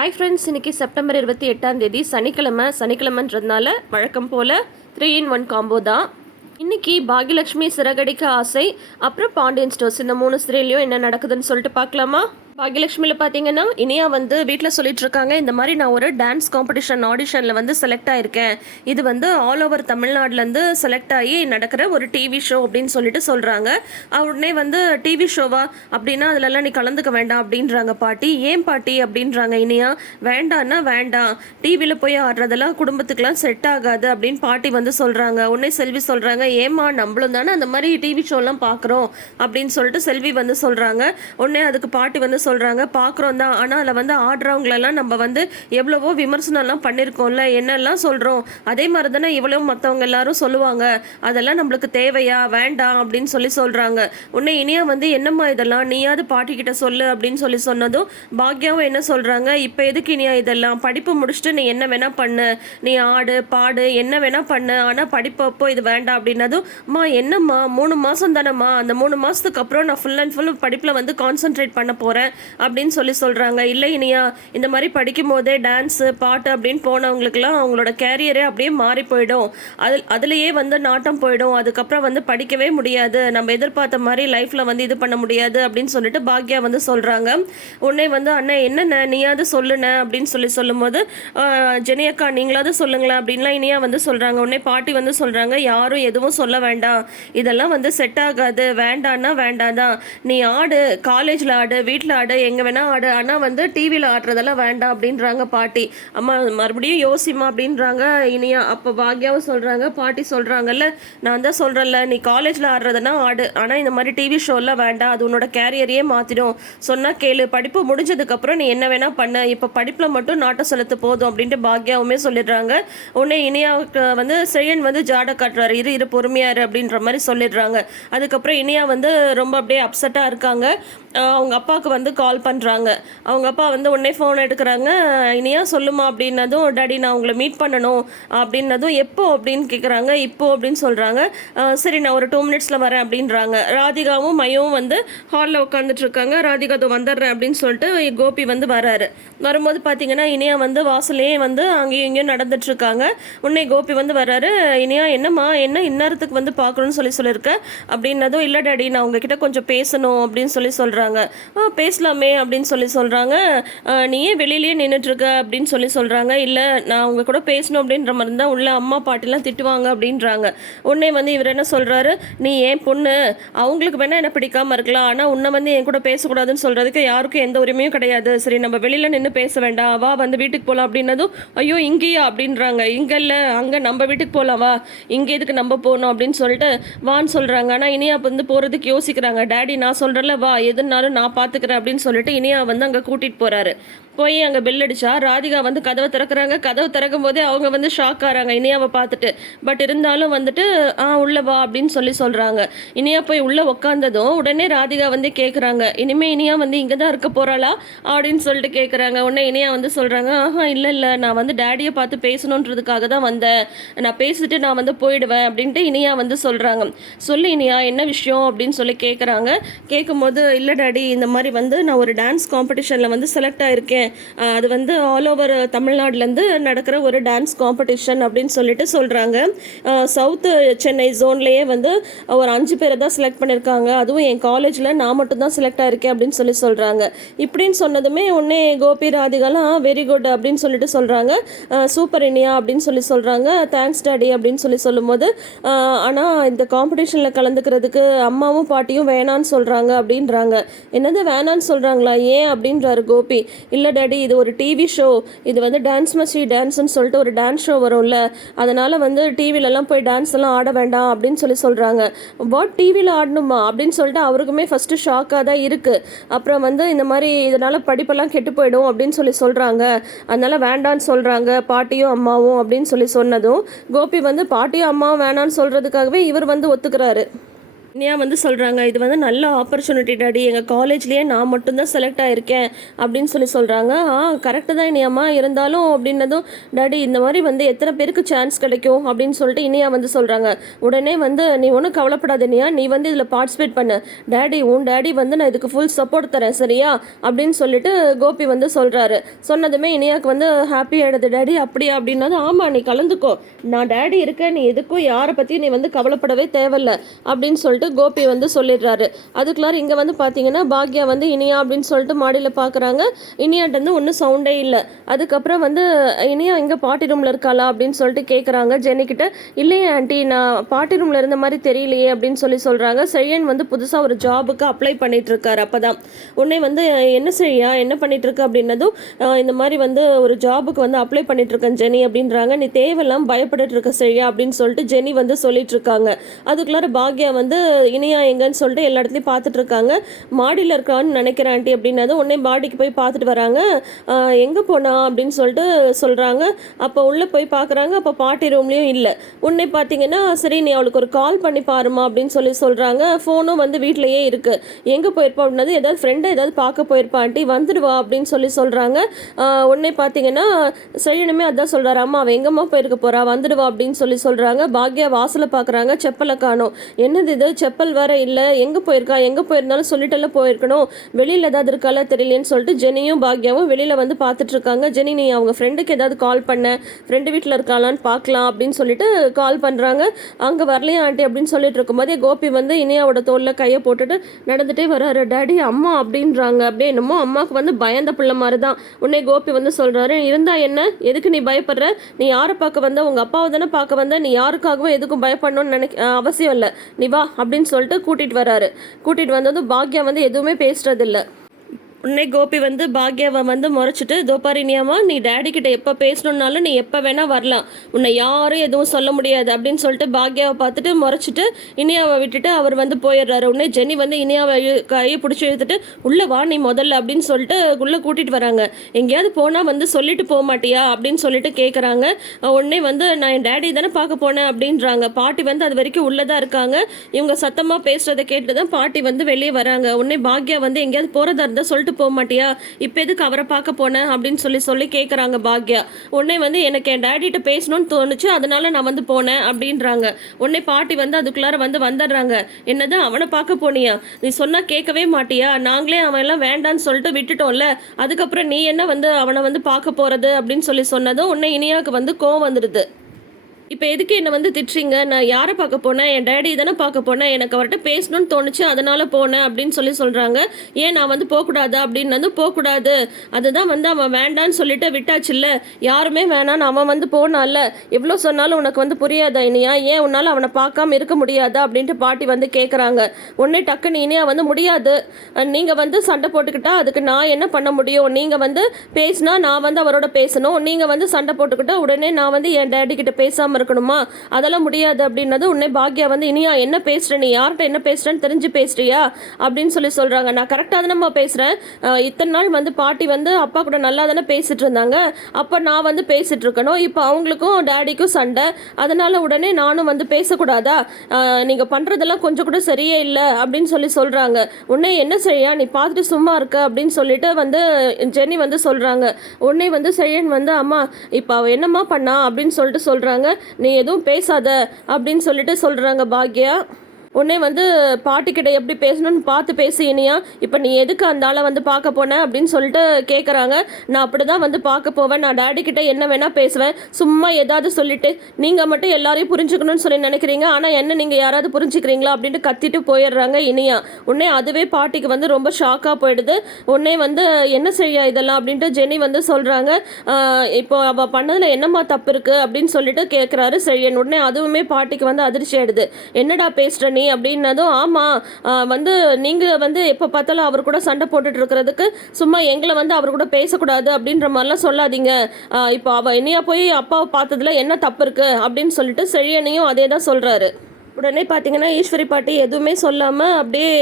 Hi friends இன்னைக்கு September இருபத்தி எட்டாம் தேதி சனிக்கிழமை சனிக்கிழமைன்றதுனால வழக்கம் போல் த்ரீ இன் ஒன் காம்போ தான். இன்னைக்கு பாகியலட்சுமி சிறகடிக்க ஆசை அப்புறம் பாண்டியன் ஸ்டோர்ஸ் இந்த மூணு சிறையிலையும் என்ன நடக்குதுன்னு சொல்லிட்டு பார்க்கலாமா? பாகியலட்சுமியில் பார்த்தீங்கன்னா இனியா வந்து வீட்டில் சொல்லிட்டு இருக்காங்க இந்த மாதிரி நான் ஒரு டான்ஸ் காம்படிஷன் ஆடிஷனில் வந்து செலக்ட் ஆயிருக்கேன். இது வந்து ஆல் ஓவர் தமிழ்நாட்டிலேருந்து செலக்ட் ஆகி நடக்கிற ஒரு டிவி ஷோ அப்படின்னு சொல்லிட்டு சொல்கிறாங்க உடனே வந்து டிவி ஷோவா அப்படின்னா அதிலெல்லாம் நீ கலந்துக்க வேண்டாம் அப்படின்றாங்க பாட்டி. ஏன் பாட்டி அப்படின்றாங்க இனியா? வேண்டான்னா வேண்டாம். டிவியில் போய் ஆடுறதெல்லாம் குடும்பத்துக்கெலாம் செட் ஆகாது அப்படின்னு பாட்டி வந்து சொல்கிறாங்க உடனே செல்வி சொல்கிறாங்க ஏம்மா நம்மளும் தானே அந்த மாதிரி டிவி ஷோலாம் பார்க்குறோம் அப்படின்னு சொல்லிட்டு செல்வி வந்து சொல்கிறாங்க உடனே அதுக்கு பாட்டி வந்து சொல்கிறாங்க பார்க்குறோம் தான். ஆனால் அதில் வந்து ஆடுறவங்களெல்லாம் நம்ம வந்து எவ்வளவோ விமர்சனம்லாம் பண்ணியிருக்கோம்ல என்னெல்லாம் சொல்கிறோம் அதே மாதிரி தானே இவ்வளோ மற்றவங்க எல்லாரும் சொல்லுவாங்க அதெல்லாம் நம்மளுக்கு தேவையா? வேண்டாம் அப்படின்னு சொல்லி சொல்கிறாங்க உன்னை இனியா வந்து என்னம்மா இதெல்லாம்? நீயாவது பாட்டிக்கிட்ட சொல்லு அப்படின்னு சொல்லி சொன்னதும் பாக்யாவும் என்ன சொல்கிறாங்க இப்போ எதுக்கு இனியா இதெல்லாம்? படிப்பு முடிச்சுட்டு நீ என்ன வேணால் பண்ணு. நீ ஆடு பாடு என்ன வேணால் பண்ணு. ஆனால் படிப்பப்போ இது வேண்டாம் அப்படின்னதும் மா என்னம்மா? மூணு மாதம் தானேம்மா? அந்த மூணு மாதத்துக்கு அப்புறம் நான் ஃபுல் அண்ட் ஃபுல் படிப்பில் வந்து கான்சென்ட்ரேட் பண்ண போகிறேன் அப்படின்னு சொல்லி சொல்கிறாங்க இல்லை இனியா இந்த மாதிரி படிக்கும் போதே டான்ஸு பாட்டு அப்படின்னு போனவங்களுக்குலாம் அவங்களோட கேரியரே அப்படியே மாறி போயிடும். அது அதுலேயே வந்து நாட்டம் போயிடும். அதுக்கப்புறம் வந்து படிக்கவே முடியாது. நம்ம எதிர்பார்த்த மாதிரி லைஃப்பில் வந்து இது பண்ண முடியாது அப்படின்னு சொல்லிட்டு பாக்யா வந்து சொல்கிறாங்க உடனே வந்து அண்ணன் என்னண்ணே? நீயாவது சொல்லுண்ணே? அப்படின்னு சொல்லி சொல்லும்போது ஜெனியக்கா நீங்களாவது சொல்லுங்களேன். அப்படின்லாம் இனியா வந்து சொல்கிறாங்க உடனே பாட்டி வந்து சொல்கிறாங்க யாரும் எதுவும் சொல்ல வேண்டாம். இதெல்லாம் வந்து செட் ஆகாது. வேண்டான்னா வேண்டாதான் நீ ஆடு காலேஜில் ஆடு வீட்டில் ஆடு எங்கே வேணா ஆடு. ஆனால் வந்து டிவியில் ஆடுறதெல்லாம் வேண்டாம் அப்படின்றாங்க பாட்டி. அம்மா மறுபடியும் யோசிமா அப்படின்றாங்க இனியா. அப்போ பாக்யாவும் சொல்கிறாங்க பாட்டி சொல்கிறாங்கல்ல நான் தான் சொல்கிறேன்ல நீ காலேஜில் ஆடுறதுனா ஆடு. ஆனால் இந்த மாதிரி டிவி ஷோலாம் வேண்டாம். அது உன்னோட கேரியரையே மாற்றிடும் சொன்னால் கேளு படிப்பு முடிஞ்சதுக்கப்புறம் நீ என்ன வேணால் பண்ண. இப்போ படிப்பில் மட்டும் நாட்டை செலுத்து போதும் அப்படின்ட்டு பாக்யாவுமே சொல்லிடுறாங்க. உடனே இனியாவுக்கு வந்து செழியன் வந்து ஜாட காட்டுறாரு. இரு இரு பொறுமையாரு அப்படின்ற மாதிரி சொல்லிடுறாங்க. அதுக்கப்புறம் இனியா வந்து ரொம்ப அப்படியே அப்செட்டாக இருக்காங்க. அவங்க அப்பாவுக்கு வந்து கால் பண்ணுறாங்க அவங்க அப்பா வந்து உடனே ஃபோன் எடுக்கிறாங்க. இனியா சொல்லுமா அப்படின்னதும் டாடி நான் உங்களை மீட் பண்ணணும். அப்படின்னதும் எப்போ? அப்படின்னு கேட்குறாங்க இப்போ? அப்படின்னு சொல்கிறாங்க சரி நான் ஒரு டூ மினிட்ஸில் வரேன். அப்படின்றாங்க. ராதிகாவும் மையவும் வந்து ஹாலில் உட்காந்துட்டு இருக்காங்க. ராதிகா தோ வந்துடுறேன் அப்படின்னு சொல்லிட்டு கோபி வந்து வராரு. வரும்போது பார்த்தீங்கன்னா இனியா வந்து வாசலே வந்து அங்கேயும் இங்கேயும் நடந்துட்டுருக்காங்க. உன்னை உடனே கோபி வந்து வர்றாரு இனியா என்னம்மா என்ன இந்நேரத்துக்கு வந்து பார்க்கணும்னு சொல்லி சொல்லியிருக்க அப்படின்னதும் இல்லை டாடி நான் உங்ககிட்ட கொஞ்சம் பேசணும் அப்படின்னு சொல்லி சொல்கிறாங்க ஆ பேசலாமே அப்படின்னு சொல்லி சொல்கிறாங்க நீ ஏன் வெளியிலேயே நின்றுட்டுருக்க அப்படின்னு சொல்லி சொல்கிறாங்க இல்லை நான் உங்கள் கூட பேசணும் அப்படின்ற மாதிரி தான் உள்ள அம்மா பாட்டிலாம் திட்டுவாங்க அப்படின்றாங்க. உடனே வந்து இவர் என்ன சொல்கிறாரு நீ ஏன் பொண்ணு? அவங்களுக்கு வேணால் என்ன பிடிக்காம இருக்கலாம். ஆனால் உன்னை வந்து என் கூட பேசக்கூடாதுன்னு சொல்கிறதுக்கு யாருக்கும் எந்த உரிமையும் கிடையாது. சரி நம்ம வெளியில் நின்று பேச வேண்டாம் வா வந்து வீட்டுக்கு போகலாம் அப்படின்னதும் ஐயோ இங்கேயா? அப்படின்றாங்க. இங்கே இல்லை அங்கே நம்ம வீட்டுக்கு போகலாம் வா. இங்கே எதுக்கு நம்ம போகணும்? அப்படின்னு சொல்லிட்டு வான்னு சொல்கிறாங்க ஆனால் இனியா வந்து போகிறதுக்கு யோசிக்கிறாங்க. டேடி நான் சொல்கிறேன்ல வா. எதுனாலும் நான் பார்த்துக்கிறேன் அப்படின்னு சொல்லிட்டு இனியா வந்து அங்கே கூட்டிகிட்டு போகிறாரு போய் அங்கே பெல் அடிச்சா ராதிகா வந்து கதவை திறக்கிறாங்க. கதவை திறக்கும் போதே அவங்க வந்து ஷாக் ஆகிறாங்க இனியாவை பார்த்துட்டு பட் இருந்தாலும் வந்துட்டு ஆ உள்ளே வா அப்படின்னு சொல்லி சொல்கிறாங்க இனியா போய் உள்ளே உக்காந்ததும் உடனே ராதிகா வந்து கேட்குறாங்க இனிமேல் இனியா வந்து இங்கே தான் இருக்க போகிறாளா அப்படின்னு சொல்லிட்டு கேட்குறாங்க உடனே இனியா வந்து சொல்கிறாங்க ஆஹா இல்லை இல்லை. நான் வந்து டேடியை பார்த்து பேசணுன்றதுக்காக தான் வந்தேன். நான் பேசிட்டு நான் வந்து போயிடுவேன் அப்படின்ட்டு இனியா வந்து சொல்கிறாங்க சொல்லு இனியா என்ன விஷயம்? அப்படின்னு சொல்லி கேட்குறாங்க கேட்கும்போது இல்லை டாடி இந்த மாதிரி வந்து நான் ஒரு டான்ஸ் காம்படிஷனில் வந்து செலக்ட் ஆகிருக்கேன் அது வந்து ஆல் ஓவர் தமிழ்நாடுலேருந்து நடக்கிற ஒரு டான்ஸ் காம்படிஷன் அப்படின்னு சொல்லிட்டு சொல்கிறாங்க சவுத்து சென்னை ஜோன்லேயே வந்து ஒரு அஞ்சு பேரை தான் செலக்ட் பண்ணியிருக்காங்க அதுவும் என் காலேஜில் நான் மட்டும் தான் செலக்ட் ஆகிருக்கேன் அப்படின்னு சொல்லி சொல்கிறாங்க இப்படின்னு சொன்னதுமே உடனே கோபி ராதிகாலாம் வெரி குட் அப்படின்னு சொல்லிட்டு சொல்கிறாங்க சூப்பர் இனியா அப்படின்னு சொல்லி சொல்கிறாங்க தேங்க்ஸ் டாடி அப்படின்னு சொல்லி சொல்லும்போது ஆனால் இந்த காம்படிஷனில் கலந்துக்கிறதுக்கு அம்மாவும் பாட்டியும் வேணான்னு சொல்கிறாங்க அப்படின்றாங்க. என்னது வேணான்னு சொல்கிறாங்களா ஏன்? அப்படின்றாரு கோபி. இல்லை டேடி இது ஒரு டிவி ஷோ இது வந்து டான்ஸ் மச்சி டான்ஸ்னு சொல்லிட்டு ஒரு டான்ஸ் ஷோ வரும்ல. அதனால் வந்து டிவிலலாம் போய் டான்ஸ் எல்லாம் ஆட வேண்டாம் அப்படின்னு சொல்லி சொல்கிறாங்க வாட் டிவியில் ஆடணுமா? அப்படின்னு சொல்லிட்டு அவருக்குமே ஃபஸ்ட்டு ஷாக்காக தான் இருக்குது அப்புறம் வந்து இந்த மாதிரி இதனால் படிப்பெல்லாம் கெட்டு போயிடும் அப்படின்னு சொல்லி சொல்கிறாங்க அதனால் வேண்டான்னு சொல்கிறாங்க பாட்டியும் அம்மாவும் அப்படின்னு சொல்லி சொன்னதும் கோபி வந்து பாட்டியும் அம்மாவும் வேணான்னு சொல்கிறதுக்காகவே இவர் வந்து ஒத்துக்கிறாரு. இனியா வந்து சொல்கிறாங்க இது வந்து நல்ல ஆப்பர்ச்சுனிட்டி டாடி எங்கள் காலேஜ்லேயே நான் மட்டும்தான் செலக்ட் ஆகிருக்கேன் அப்படின்னு சொல்லி சொல்கிறாங்க ஆ கரெக்டு தான் இனியாம்மா. இருந்தாலும் அப்படின்னதும் டாடி இந்த மாதிரி வந்து எத்தனை பேருக்கு சான்ஸ் கிடைக்கும்? அப்படின்னு சொல்லிட்டு இனியா வந்து சொல்கிறாங்க உடனே வந்து நீ ஒன்றும் கவலைப்படாத இனியா நீ வந்து இதில் பார்ட்டிசிபேட் பண்ணு. டேடி உன் டேடி வந்து நான் இதுக்கு ஃபுல் சப்போர்ட் தரேன் சரியா? அப்படின்னு சொல்லிட்டு கோபி வந்து சொல்கிறாரு சொன்னதுமே இனியாவுக்கு வந்து ஹாப்பி ஆகிடுது டேடி அப்படியா? அப்படின்னதும் ஆமாம் நீ கலந்துக்கோ. நான் டேடி இருக்கேன். நீ எதுக்கும் யாரை பற்றியும் நீ வந்து கவலைப்படவே தேவையில்ல. அப்படின்னு சொல்லிட்டு கோபி வந்து சொல்லிடுறாரு. அதுக்குள்ளார இங்கே வந்து பார்த்தீங்கன்னா பாக்யா வந்து இனியா அப்படின்னு சொல்லிட்டு மாடியில் பார்க்குறாங்க இனியாட்டேருந்து ஒன்றும் சவுண்டே இல்லை. அதுக்கப்புறம் வந்து இனியா இங்கே பாட்டி ரூமில் இருக்காளா அப்படின்னு சொல்லிட்டு கேட்குறாங்க ஜெனிக்கிட்ட இல்லையே ஆண்டி நான் பாட்டி ரூமில் இருந்த மாதிரி தெரியலையே அப்படின்னு சொல்லி சொல்கிறாங்க செழியன் வந்து புதுசாக ஒரு ஜாபுக்கு அப்ளை பண்ணிட்டு இருக்காரு அப்போ தான் உடனே வந்து என்ன செய்யா? என்ன பண்ணிட்டு இருக்க அப்படின்னதும் இந்த மாதிரி வந்து ஒரு ஜாபுக்கு வந்து அப்ளை பண்ணிட்டு இருக்கேன் ஜெனி அப்படின்றாங்க. நீ தேவையில்லாம பயப்பட்டுட்டு இருக்க செய்யா அப்படின்னு சொல்லிட்டு ஜெனி வந்து சொல்லிட்டு இருக்காங்க அதுக்குள்ளார பாக்யா வந்து இனியா எங்கன்னு சொல்லிட்டு எல்லா இடத்துலையும் பார்த்துட்டு இருக்காங்க மாடியில் இருக்கான்னு நினைக்கிறேன் ஆண்டி அப்படின்னதும் உடனே மாடிக்கு போய் பார்த்துட்டு வராங்க. எங்கே போனா அப்படின்னு சொல்லிட்டு சொல்கிறாங்க அப்போ உள்ளே போய் பார்க்குறாங்க அப்போ பாட்டி ரூம்லேயும் இல்லை. உடனே பார்த்தீங்கன்னா சரி நீ அவளுக்கு ஒரு கால் பண்ணி பாருமா அப்படின்னு சொல்லி சொல்கிறாங்க ஃபோனும் வந்து வீட்டிலேயே இருக்குது எங்கே போயிருப்பா அப்படின்னது ஏதாவது ஃப்ரெண்டை ஏதாவது பார்க்க போயிருப்பா ஆண்டி. வந்துடுவா அப்படின்னு சொல்லி சொல்கிறாங்க உடனே பார்த்தீங்கன்னா செய்யணுமே அதான் சொல்கிறாரு அம்மா அவள் எங்கம்மா போயிருக்க போகிறா வந்துடுவா அப்படின்னு சொல்லி சொல்கிறாங்க பாக்யா வாசலை பார்க்குறாங்க செப்பலை காணோம். என்னது இது? செப்பல் வேற இல்லை. எங்கே போயிருக்கா? எங்கே போயிருந்தாலும் சொல்லிட்டெல்லாம் போயிருக்கணும். வெளியில் ஏதாவது இருக்கால தெரியலேன்னு சொல்லிட்டு ஜெனியும் பாக்யாவும் வெளியில் வந்து பார்த்துட்டு இருக்காங்க ஜெனி நீ அவங்க ஃப்ரெண்டுக்கு ஏதாவது கால் பண்ண. ஃப்ரெண்டு வீட்டில் இருக்காளான்னு பார்க்கலாம் அப்படின்னு சொல்லிட்டு கால் பண்ணுறாங்க அங்கே வரலையா ஆண்டி? அப்படின்னு சொல்லிட்டு இருக்கும்போதே கோபி வந்து இனியாவோட தோளில் கையை போட்டுட்டு நடந்துகிட்டே வராரு. டேடி அம்மா அப்படின்றாங்க. அப்படியே என்னமோ அம்மாவுக்கு வந்து பயந்த பிள்ளை மாதிரி தான் உடனே கோபி வந்து சொல்கிறாரு இருந்தா என்ன? எதுக்கு நீ பயப்படுற? நீ யாரை பார்க்க வந்த? உங்கள் அப்பாவை தானே பார்க்க வந்த. நீ யாருக்காகவும் எதுக்கும் பயப்படணும்னு நினைக்க அவசியம் இல்லை. நீ வா அப்படின்னு சொல்லிட்டு கூட்டிகிட்டு வராரு. கூட்டிகிட்டு வந்ததும் பாக்யா வந்து எதுவுமே பேசுறதில்ல. உடனே கோபி வந்து பாக்யாவை வந்து முறைச்சிட்டு தோபாரினியாமா நீ டேடி கிட்ட எப்போ பேசணுன்னாலும் நீ எப்போ வேணா வரலாம். உன்னை யாரும் எதுவும் சொல்ல முடியாது அப்படின்னு சொல்லிட்டு பாக்யாவை பார்த்துட்டு முறைச்சிட்டு இனியாவை விட்டுட்டு அவர் வந்து போயிடுறாரு. உடனே ஜெனி வந்து இனியாவை கையை பிடிச்சி இழுத்துட்டு உள்ளே வா நீ முதல்ல அப்படின்னு சொல்லிட்டு உள்ளே கூட்டிகிட்டு வராங்க. எங்கேயாவது போனால் வந்து சொல்லிட்டு போக மாட்டியா? அப்படின்னு சொல்லிட்டு கேட்குறாங்க உடனே வந்து நான் என் டேடி தானே பார்க்க போனேன் அப்படின்றாங்க. பாட்டி வந்து அது வரைக்கும் உள்ளே தான் இருக்காங்க. இவங்க சத்தமாக பேசுகிறத கேட்டு தான் பாட்டி வந்து வெளியே வராங்க. உடனே பாக்யா வந்து எங்கேயாவது போகிறதா இருந்தால் சொல்லிட்டு போக மாட்டியா? இப்போ எதுக்கு அவரை பார்க்க போனேன் அப்படின்னு சொல்லி சொல்லி கேட்குறாங்க பாக்யா. உன்னை வந்து எனக்கு என் டேடிட்ட பேசணும்னு தோணுச்சு அதனால நான் வந்து போனேன் அப்படின்றாங்க. உடனே பாட்டி வந்து அதுக்குள்ளார வந்து வந்துடுறாங்க. என்னது அவனை பார்க்க போனியா? நீ சொன்னால் கேட்கவே மாட்டியா? நாங்களே அவன் எல்லாம் வேண்டான்னு சொல்லிட்டு விட்டுட்டோம்ல. அதுக்கப்புறம் நீ என்ன வந்து அவனை வந்து பார்க்க போகிறது அப்படின்னு சொல்லி சொன்னதும் உன்னை இனியாவுக்கு வந்து கோவம் வந்துடுது. இப்போ எதுக்கு என்னை வந்து திட்டுறீங்க? நான் யாரை பார்க்க போனேன் என் டேடி தானே பார்க்க போனேன் எனக்கு அவர்கிட்ட பேசணும்னு தோணுச்சு அதனால போனேன் அப்படின்னு சொல்லி சொல்கிறாங்க ஏன் நான் வந்து போகக்கூடாது? அப்படின்னு வந்து போகக்கூடாது. அதுதான் வந்து அவன் வேண்டான்னு சொல்லிட்டு விட்டாச்சுல்ல யாருமே வேணான்னு அவன் வந்து போனால. எவ்வளோ சொன்னாலும் உனக்கு வந்து புரியாதா இனியா? ஏன் உன்னால் அவனை பார்க்காம இருக்க முடியாதா? அப்படின்ட்டு பாட்டி வந்து கேட்குறாங்க உடனே டக்குன்னு இனியா வந்து முடியாது. நீங்கள் வந்து சண்டை போட்டுக்கிட்டா அதுக்கு நான் என்ன பண்ண முடியும்? நீங்கள் வந்து பேசினா நான் வந்து அவரோட பேசணும். நீங்கள் வந்து சண்டை போட்டுக்கிட்டா உடனே நான் வந்து என் டேடி கிட்ட பேசாமல் இருக்கணுமா? அதெல்லாம் முடியாது அப்படின்னது உடனே பாக்யா வந்து இனியா என்ன பேசுற? நீ யார்கிட்ட என்ன பேசுறேன்னு தெரிஞ்சு பேசுறியா? அப்படின்னு சொல்லி சொல்கிறாங்க நான் கரெக்டாக தானே பேசுகிறேன் இத்தனை நாள் வந்து பாட்டி வந்து அப்பா கூட நல்லா தானே பேசிட்டு இருந்தாங்க. அப்போ நான் வந்து பேசிட்டு இருக்கணும். இப்போ அவங்களுக்கும் டேடிக்கும் சண்டை. அதனால உடனே நானும் வந்து பேசக்கூடாதா? நீங்கள் பண்ணுறதெல்லாம் கொஞ்சம் கூட சரியே இல்லை அப்படின்னு சொல்லி சொல்கிறாங்க உடனே என்ன செய்யா? நீ பார்த்துட்டு சும்மா இருக்க அப்படின்னு சொல்லிட்டு வந்து ஜெனி வந்து சொல்கிறாங்க உடனே வந்து செய்யன் வந்து அம்மா இப்போ அவள் என்னம்மா பண்ணா? அப்படின்னு சொல்லிட்டு சொல்கிறாங்க நீ எதுவும் பேசாத அப்படின்னு சொல்லிட்டு சொல்கிறாங்க பாக்யா. உடனே வந்து பாட்டிக்கிட்ட எப்படி பேசணும்னு பார்த்து பேசு இனியா. இப்போ நீ எதுக்கு அந்த ஆளை வந்து பார்க்க போன அப்படின்னு சொல்லிட்டு கேட்குறாங்க நான் அப்படி தான் வந்து பார்க்க போவேன். நான் டேடி கிட்ட என்ன வேணால் பேசுவேன். சும்மா ஏதாவது சொல்லிட்டு நீங்கள் மட்டும் எல்லாரையும் புரிஞ்சுக்கணும்னு சொல்லி நினைக்கிறீங்க. ஆனால் என்ன நீங்கள் யாராவது புரிஞ்சுக்கிறீங்களா அப்படின்ட்டு கத்திட்டு போயிடுறாங்க இனியா. உடனே அதுவே பாட்டிக்கு வந்து ரொம்ப ஷாக்காக போயிடுது. உடனே வந்து என்ன செய்ய இதெல்லாம் அப்படின்ட்டு ஜெனி வந்து சொல்கிறாங்க இப்போ அவள் பண்ணதில் என்னம்மா தப்பு இருக்குது அப்படின்னு சொல்லிட்டு கேட்குறாரு செழியன் உடனே அதுவுமே பாட்டிக்கு வந்து அதிர்ச்சி ஆயிடுது. என்னடா பேசுகிற நீ? அப்படின்னதும் ஆமாம் வந்து நீங்கள் வந்து எப்போ பார்த்தாலும் அவர் கூட சண்டை போட்டுட்டு இருக்கிறதுக்கு சும்மா எங்களை வந்து அவர் கூட பேசக்கூடாது அப்படின்ற மாதிரிலாம் சொல்லாதீங்க. இப்போ அவள் என்னையா போய் அப்பாவை பார்த்ததுல என்ன தப்பு இருக்குது அப்படின்னு சொல்லிட்டு செழியனையும் அதே தான் சொல்கிறாரு உடனே பார்த்தீங்கன்னா ஈஸ்வரி பாட்டி எதுவுமே சொல்லாமல் அப்படியே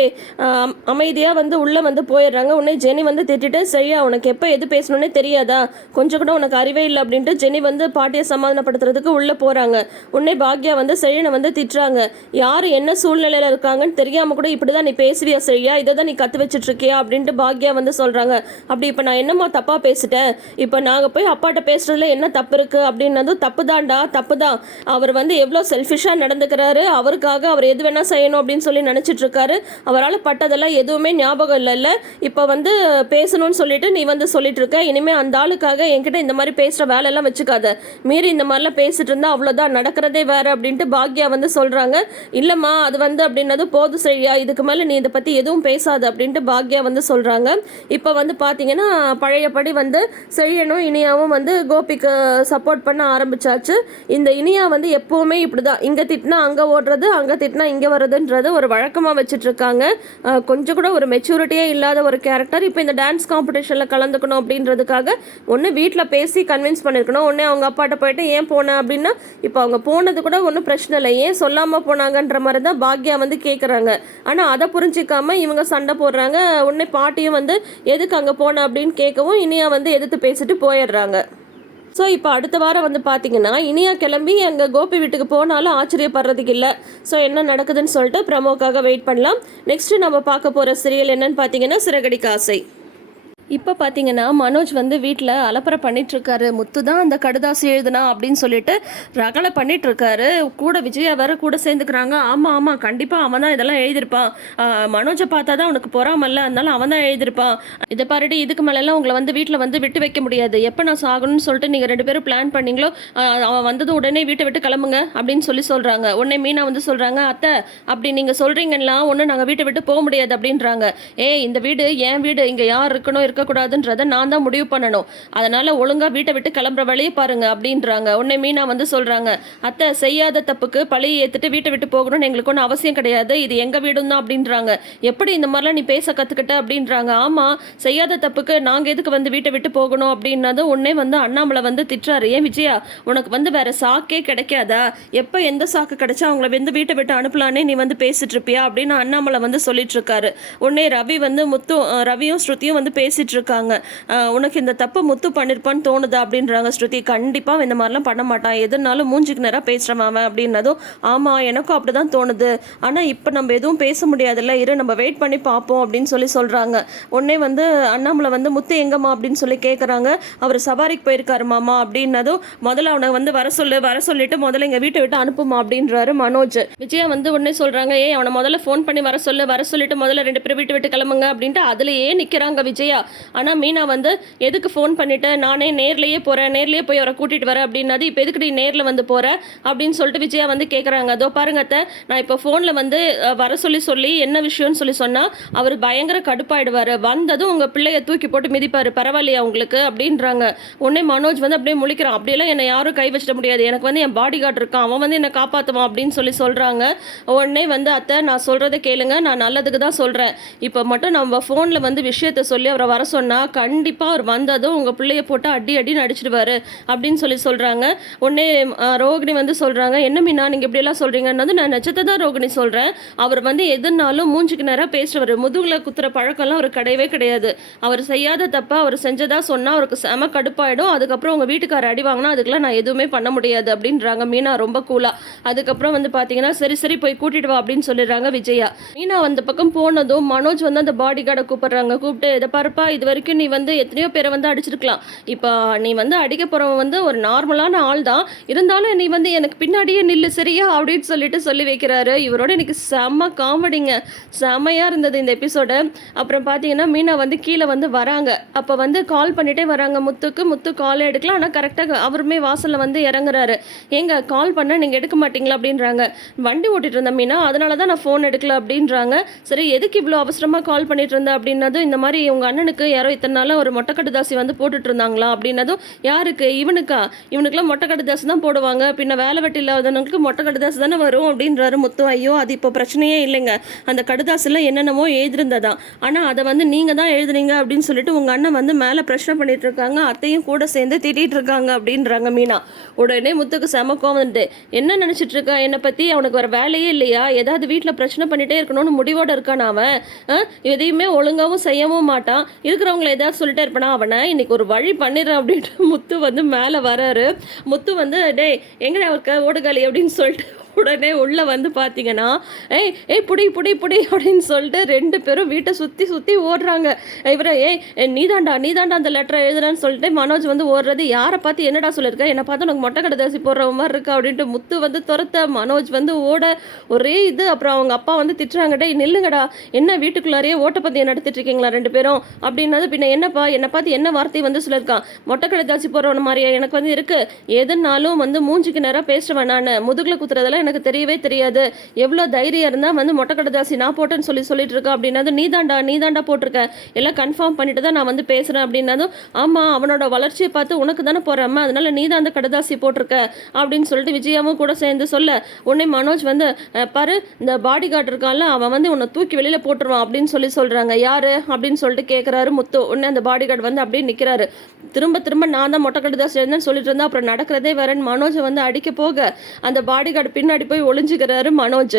அமைதியாக வந்து உள்ளே வந்து போயிடுறாங்க. உடனே ஜெனி வந்து திட்டிட்டு சரியா உனக்கு எப்போ எது பேசணுன்னே தெரியாதா? கொஞ்சம் கூட உனக்கு அறிவே இல்லை அப்படின்ட்டு ஜெனி வந்து பாட்டியை சமாதானப்படுத்துறதுக்கு உள்ளே போகிறாங்க உடனே பாக்யா வந்து செழியனை வந்து திட்டுறாங்க. யார் என்ன சூழ்நிலையில் இருக்காங்கன்னு தெரியாமல் கூட இப்படி தான் நீ பேசுவியா சரியா இதை தான் நீ கற்று வச்சுட்டு இருக்கியா அப்படின்ட்டு பாக்யா வந்து சொல்கிறாங்க அப்படி இப்போ நான் என்னம்மா தப்பாக பேசிட்டேன்? இப்போ நாங்கள் போய் அப்பாட்ட பேசுறதுல என்ன தப்பு இருக்குது அப்படின்னதும் தப்பு தான்டா தப்பு தான் அவர் வந்து எவ்வளோ செல்ஃபிஷாக நடந்துக்கிறாரு. அவர் அவருக்காக அவர் எது வேணால் செய்யணும் அப்படின்னு சொல்லி நினச்சிட்ருக்காரு அவரால் பட்டதெல்லாம் எதுவுமே ஞாபகம் இல்லைல்ல இப்போ வந்து பேசணும்னு சொல்லிட்டு நீ வந்து சொல்லிட்டு இருக்க. இனிமேல் அந்த ஆளுக்காக என்கிட்ட இந்த மாதிரி பேசுகிற வேலையெல்லாம் வச்சுக்காத. மீறி இந்த மாதிரிலாம் பேசிட்டு இருந்தால் அவ்வளோதான் நடக்கிறதே வேறு அப்படின்ட்டு பாக்யா வந்து சொல்கிறாங்க இல்லைம்மா அது வந்து அப்படின்னது போதும் சரியா இதுக்கு மேலே நீ இதை பற்றி எதுவும் பேசாது அப்படின்ட்டு பாக்யா வந்து சொல்கிறாங்க இப்போ வந்து பார்த்தீங்கன்னா பழையபடி வந்து செழியனும் இனியாவும் வந்து கோபிக்கு சப்போர்ட் பண்ண ஆரம்பிச்சாச்சு. இந்த இனியா வந்து எப்போவுமே இப்படி தான் இங்கே திட்டினா அங்கே ஓடுறது அங்கே திட்டினா இங்கே வர்றதுன்றது ஒரு வழக்கமாக வச்சுட்ருக்காங்க. கொஞ்சம் கூட ஒரு மெச்சூரிட்டியே இல்லாத ஒரு கேரக்டர் இப்போ இந்த டான்ஸ் காம்படிஷனில் கலந்துக்கணும் அப்படின்றதுக்காக ஒன்று வீட்டில் பேசி கன்வின்ஸ் பண்ணியிருக்கணும் ஒன்று அவங்க அப்பாட்ட போயிட்டு ஏன் போனேன் அப்படின்னா இப்போ அவங்க போனது கூட ஒன்றும் பிரச்சனை இல்லை. ஏன் சொல்லாமல் போனாங்கன்ற மாதிரி தான் பாக்யா வந்து கேட்குறாங்க ஆனால் அதை புரிஞ்சிக்காமல் இவங்க சண்டை போடுறாங்க. உடனே பாட்டியும் வந்து எதுக்கு அங்கே போன? அப்படின்னு கேட்கவும் இனியா வந்து எதிர்த்து பேசிட்டு போயிடுறாங்க. ஸோ இப்போ அடுத்த வாரம் வந்து பார்த்தீங்கன்னா இனியா கிளம்பி எங்கள் கோபி வீட்டுக்கு போனாலும் ஆச்சரியப்படுறதுக்கு இல்லை. ஸோ என்ன நடக்குதுன்னு சொல்லிட்டு ப்ரமோக்காக வெயிட் பண்ணலாம். நெக்ஸ்ட்டு நம்ம பார்க்க போகிற சீரியல் என்னன்னு பார்த்தீங்கன்னா சிறகடிக்க ஆசை. இப்போ பார்த்தீங்கன்னா மனோஜ் வந்து வீட்டில் அலப்பறை பண்ணிகிட்ருக்காரு முத்து தான் அந்த கடுதாசி எழுதுனா அப்படின்னு சொல்லிட்டு ரகலை பண்ணிகிட்ருக்காரு கூட விஜயா வேற கூட சேர்ந்துக்கிறாங்க. ஆமாம் ஆமாம் கண்டிப்பாக அவன் தான் இதெல்லாம் எழுதியிருப்பான். மனோஜை பார்த்தா தான் உனக்கு பொறாமல்ல. அதனால அவன் தான் எழுதியிருப்பான். இதை பாருடி இதுக்கு மேலெல்லாம் உங்களை வந்து வீட்டில் வந்து விட்டு வைக்க முடியாது. எப்போ நான் சாகணும்னு சொல்லிட்டு நீங்கள் ரெண்டு பேரும் பிளான் பண்ணீங்களோ அவன் வந்ததும் உடனே வீட்டை விட்டு கிளம்புங்க அப்படின்னு சொல்லி சொல்கிறாங்க உடனே மீனா வந்து சொல்கிறாங்க அத்தை அப்படி நீங்கள் சொல்கிறீங்கன்னா ஒன்று நாங்கள் வீட்டை விட்டு போக முடியாது அப்படின்றாங்க. ஏய் இந்த வீடு என் வீடு இங்கே யார் இருக்கணும் இருக்கக்கூடாதுன்றதை நான் தான் முடிவு பண்ணணும். அதனால் ஒழுங்காக வீட்டை விட்டு கிளம்புற வழியை பாருங்க அப்படின்றாங்க. உன்னை மீனா வந்து சொல்கிறாங்க அத்தை செய்யாத தப்புக்கு பழி ஏற்றுட்டு வீட்டை விட்டு போகணும்னு எங்களுக்கு ஒன்றும் அவசியம் கிடையாது. இது எங்கள் வீடும் தான் அப்படின்றாங்க. எப்படி இந்த மாதிரிலாம் நீ பேச கற்றுக்கிட்ட அப்படின்றாங்க. ஆமாம் செய்யாத தப்புக்கு நாங்கள் எதுக்கு வந்து வீட்டை விட்டு போகணும்? அப்படின்னதும் உன்னே வந்து அண்ணாமலை வந்து திட்டுறாரு. ஏன் விஜயா உனக்கு வந்து வேற சாக்கே கிடைக்காதா? எப்போ எந்த சாக்கு கிடைச்சா அவங்கள வந்து வீட்டை விட்டு அனுப்பலானே நீ வந்து பேசிட்டு இருப்பியா? அப்படின்னு அண்ணாமலை வந்து சொல்லிட்டு இருக்காரு. உடனே ரவி வந்து முத்து ரவியும் ஸ்ருதியும் வந்து பேசிட்டு இருக்காங்க உனக்கு இந்த தப்பு முத்து பண்ணிருப்பான்னு தோணுதா அப்படின்றாங்க ஸ்ருதி. கண்டிப்பாக இந்த மாதிரிலாம் பண்ண மாட்டான். எதுனாலும் மூஞ்சிக்கு நேராக பேசுகிறவன் அவன் அப்படின்னதும் ஆமாம் எனக்கும் அப்படி தான் தோணுது. ஆனால் இப்போ நம்ம எதுவும் பேச முடியாதுல்ல. இரு நம்ம வெயிட் பண்ணி பார்ப்போம் அப்படின்னு சொல்லி சொல்கிறாங்க உடனே வந்து அண்ணாமலை வந்து முத்து எங்கம்மா? அப்படின்னு சொல்லி கேட்குறாங்க அவர் சவாரிக்கு போயிருக்காரு மாமா அப்படின்னதும் முதல்ல அவனை வந்து வர சொல்லு வர சொல்லிட்டு முதல்ல எங்கள் வீட்டை விட்டு அனுப்புமா அப்படின்றாரு மனோஜ். விஜயா வந்து உடனே சொல்கிறாங்க ஏ அவனை முதல்ல ஃபோன் பண்ணி வர சொல்லு வர சொல்லிட்டு முதல்ல ரெண்டு பேரும் வீட்டு விட்டு கிளம்புங்க அப்படின்ட்டு அதுலேயே நிற்கிறாங்க விஜயா. ஆனால் மீனா வந்து எதுக்கு ஃபோன் பண்ணிவிட்டு நானே நேர்லேயே போகிறேன் நேர்லேயே போய் அவரை கூட்டிகிட்டு வரேன் அப்படின்னது இப்போ எதுக்கு நீ நேரில் வந்து போகிற அப்படின்னு சொல்லிட்டு விஜயா வந்து கேட்குறாங்க அதோ பாருங்க அத்தை நான் இப்போ ஃபோனில் வந்து வர சொல்லி சொல்லி என்ன விஷயம்னு சொல்லி சொன்னால் அவர் பயங்கர கடுப்பாயிடுவார். வந்ததும் உங்கள் பிள்ளைய தூக்கி போட்டு மிதிப்பார். பரவாயில்லையா உங்களுக்கு? அப்படின்றாங்க. உடனே மனோஜ் வந்து அப்படியே முழிக்கிறான். அப்படியெல்லாம் என்னை யாரும் கை வச்சிட முடியாது. எனக்கு வந்து என் பாடி கார்டு இருக்கான். அவன் வந்து என்னை காப்பாற்றுவான் அப்படின்னு சொல்லி சொல்கிறாங்க உடனே வந்து அத்தை நான் சொல்கிறத கேளுங்க. நான் நல்லதுக்கு தான் சொல்கிறேன் இப்போ மட்டும் நம்ம ஃபோனில் வந்து விஷயத்த சொல்லி அவரை வர சொன்னால் கண்டிப்பாக அவர் வந்ததும் உங்கள் பிள்ளைய போட்டு அடி அடி நடிச்சிடுவார் அப்படின்னு சொல்லி சொல்கிறாங்க உடனே ரோகிணி வந்து சொல்கிறாங்க என்ன மீனா நீங்கள் இப்படியெல்லாம் சொல்கிறீங்கன்னது நான் நட்சத்திர தான் ரோகிணி சொல்கிறேன் அவர் வந்து எதுனாலும் மூஞ்சுக்கு நேராக பேசுறவர். முதுகில் குத்துற பழக்கம்லாம் அவர் கிடையவே கிடையாது. அவர் செய்யாத தப்பாக அவர் செஞ்சதாக சொன்னால் அவருக்கு செம கடுப்பாயிடும். அதுக்கப்புறம் உங்கள் வீட்டுக்கார அடி வாங்கினா அதுக்கெல்லாம் நான் எதுவுமே பண்ண முடியாது அப்படின்றாங்க மீனா ரொம்ப கூலாக அதுக்கப்புறம் வந்து பார்த்தீங்கன்னா சரி சரி போய் கூட்டிட்டு வா அப்படின்னு சொல்லிடுறாங்க விஜயா. மீனா அந்த பக்கம் போனதும் மனோஜ் வந்து அந்த பாடி கார்டை கூப்பிடுறாங்க. கூப்பிட்டு இதை பாருப்பா இது வரைக்கும் நீ வந்து எத்தனையோ பேரை வந்து அடிச்சிருக்கலாம். இப்போ நீ வந்து அடிக்க போகிறவன் வந்து ஒரு நார்மலான ஆள் தான். இருந்தாலும் நீ வந்து எனக்கு பின்னாடியே நில்லு சரியா? அப்படின்னு சொல்லிட்டு சொல்லி வைக்கிறாரு. இவரோட எனக்கு செம்ம காமெடிங்க. செம்மையாக இருந்தது இந்த எபிசோடு. அப்புறம் பார்த்தீங்கன்னா மீனா வந்து கீழே வந்து வராங்க. அப்போ வந்து கால் பண்ணிட்டே வராங்க. முத்துக்கு முத்து கால் எடுக்கலாம். ஆனால் கரெக்டாக அவருமே வாசலில் வந்து இறங்குறாரு. ஏங்க கால் பண்ண நீங்கள் எடுக்க மாட்டீங்களா? அப்படின்றாங்க. வண்டி ஓட்டிட்டு இருந்த மீனா அதனால தான் நான் ஃபோன் எடுக்கல. அப்படின்றாங்க. சரி எதுக்கு இவ்வளோ அவசரமாக கால் பண்ணிட்டு இருந்தேன் அப்படின்னதும் இந்த மாதிரி உங்கள் அண்ணனுக்கு இவனுக்கு யாரோ இத்தனை நாளாக ஒரு மொட்டை கடுதாசி வந்து போட்டுட்டு இருந்தாங்களா அப்படின்னதும் யாருக்கு? இவனுக்கா? இவனுக்குலாம் மொட்டை தாசி தான் போடுவாங்க. பின்ன வேலை வெட்டி இல்லாதவங்களுக்கு மொட்டை தாசி தானே வரும் அப்படின்றாரு முத்து. ஐயோ அது இப்போ பிரச்சனையே இல்லைங்க. அந்த கடுதாசில் என்னென்னமோ எழுதிருந்ததான் ஆனால் அதை வந்து நீங்கள் தான் எழுதுனீங்க அப்படின்னு சொல்லிட்டு உங்கள் அண்ணன் வந்து மேலே பிரச்சனை பண்ணிட்டு இருக்காங்க அத்தையும் கூட சேர்ந்து திட்டிகிட்டு இருக்காங்க அப்படின்றாங்க மீனா. உடனே முத்துக்கு செம வந்துட்டு என்ன நினச்சிட்டு இருக்கா என்னை பற்றி அவனுக்கு வர வேலையே இல்லையா? ஏதாவது வீட்டில் பிரச்சனை பண்ணிகிட்டே இருக்கணும்னு முடிவோடு இருக்கான் அவன். ஆ? எதையுமே ஒழுங்காகவும் செய்யவும் மாட்டான். இருக்கிறவங்கள ஏதாவது சொல்லிட்டே இருப்பேனா அவனை இன்னைக்கு ஒரு வழி பண்ணிடுறேன் அப்படின்ட்டு முத்து வந்து மேலே வராரு. முத்து வந்து டேய் எங்கடா இருக்க? ஓடுகாலி அப்படின்னு சொல்லிட்டு உடனே உள்ளே வந்து பார்த்தீங்கன்னா ஏய் ஏய் புடி புடி புடி அப்படின்னு சொல்லிட்டு ரெண்டு பேரும் வீட்டை சுற்றி சுற்றி ஓடுறாங்க. இவரை ஏய் நீதாண்டா நீதாண்டா அந்த லெட்டரை எழுதுறான்னு சொல்லிட்டு மனோஜ் வந்து ஓடுறது யாரை பார்த்து என்னடா சொல்லியிருக்க என்னை பார்த்து உனக்கு மொட்டை கடை தாசி போடுற மாதிரி இருக்கா? அப்படின்ட்டு முத்து வந்து துரத்த மனோஜ் வந்து ஓட ஒரே இது அப்புறம் அவங்க அப்பா வந்து திட்டுறாங்க டேய் நில்லுங்கடா என்ன வீட்டுக்குள்ளாரையே ஓட்டப்பந்தயம் நடத்திட்டு இருக்கீங்களா ரெண்டு பேரும்? அப்படின்னது பின்ன என்னப்பா என்னை பார்த்து என்ன வார்த்தை வந்து சொல்லியிருக்கான் மொட்டை கடைதாசி போடுறவன மாதிரியா? எனக்கு வந்து இருக்கு. எதுனாலும் வந்து மூஞ்சிக்கு நேராக பேசுவேன் நான். முதுகில் குத்துறதெல்லாம் எனக்கு தெரியவே தெரியாது. எவ்வளோ தைரியம் இருந்தால் வந்து மொட்டை கடைதாசி நான் போட்டேன்னு சொல்லி சொல்லிட்டு இருக்கேன் அப்படின்னதும் நீ தாண்டா போட்டிருக்க. எல்லாம் கன்ஃபார்ம் பண்ணிட்டு தான் நான் வந்து பேசுகிறேன் அப்படின்னதும் ஆமாம் அவனோட வளர்ச்சியை பார்த்து உனக்கு தானே போகிறேம்மா அதனால நீ தான் அந்த கடைதாசி போட்டிருக்க அப்படின்னு சொல்லிட்டு விஜயாவும் கூட சேர்ந்து சொல்ல உன்னை மனோஜ் வந்து பாரு இந்த பாடி கார்டு இருக்கான்ல அவன் வந்து உன்னை தூக்கி வெளியில் போட்டுருவான் அப்படின்னு சொல்லி சொல்கிறாங்க யார்? அப்படின்னு சொல்லிட்டு கேட்குறாரு முத்து. உடனே அந்த பாடி கார்டு வந்து அப்படியே நிற்கிறாரு திரும்ப திரும்ப நான் தான் மொட்டை தாசி இருந்தேன்னு சொல்லிட்டு இருந்தா அப்புறம் நடக்கிறதே வரேன் மனோஜை வந்து அடிக்க போக அந்த பாடி கார்டு பின்னாடி போய் ஒளிஞ்சுக்கிறாரு மனோஜ்.